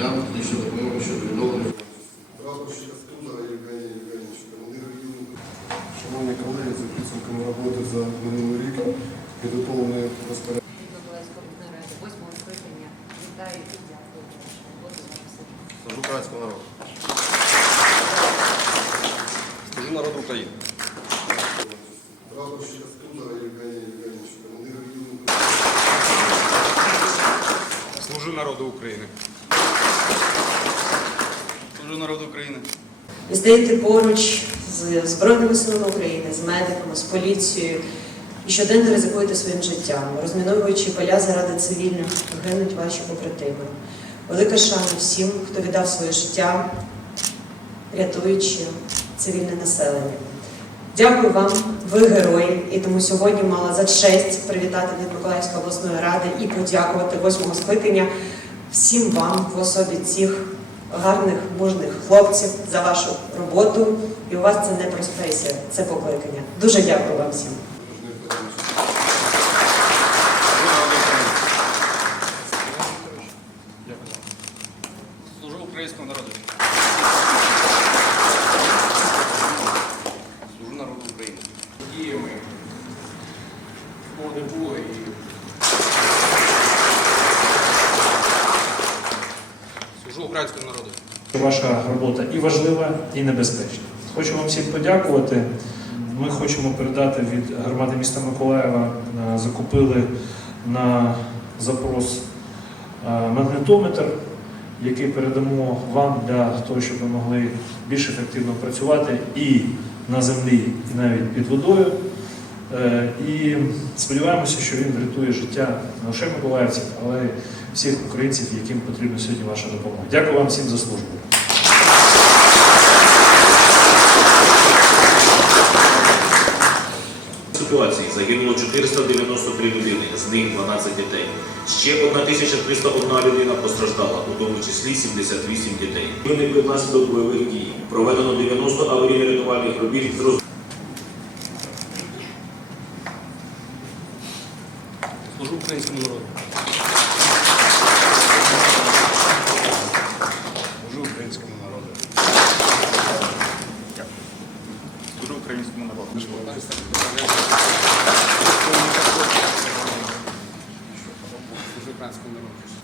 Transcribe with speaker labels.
Speaker 1: формі. Надам допомогу щодо відновлення.
Speaker 2: Шановні колеги, за підсумками роботи за минулий рік підготовлений розпорядження.
Speaker 3: Вітаю і дякую.
Speaker 4: Служу українському народу. Служу народу України. Служу народу України. Служу народу України.
Speaker 5: Ви стоїте поруч з Збройними силами України, з медиками, з поліцією і щоденно ризикуєте своїм життям, розміновуючи поля заради цивільних, гинуть ваші побратими. Велика шана всім, хто віддав своє життя, рятуючи цивільне населення. Дякую вам, ви герої, і тому сьогодні мала за честь привітати від Миколаївської обласної ради і подякувати восьмого скликання всім вам в особі цих гарних, мужних хлопців за вашу роботу. І у вас це не професія, це покликання. Дуже дякую вам всім.
Speaker 4: Служу українському народу. Служу народу України.
Speaker 1: Діями. Кого не було і
Speaker 4: українському народу.
Speaker 6: Ваша робота і важлива, і небезпечна. Хочу вам всім подякувати. Ми хочемо передати від громади міста Миколаєва. е, Закупили на запрос е, магнетометр, який передамо вам для того, щоб ви могли більш ефективно працювати і на землі, і навіть під водою. Е, І сподіваємося, що він врятує життя не лише миколаївців, але й всіх українців, яким потрібна сьогодні ваша допомога. Дякую вам всім за службу.
Speaker 7: ситуації загинуло 493 людини, з них 12 дітей. Ще 1301 людина постраждала, у тому числі 78 дітей. Виникли внаслідок бойових дій. Проведено 90 аварійно-рятувальних робіт з роз...
Speaker 4: Служу українському народу. Служу українському народу. Служу українському народу. Служу українському народу.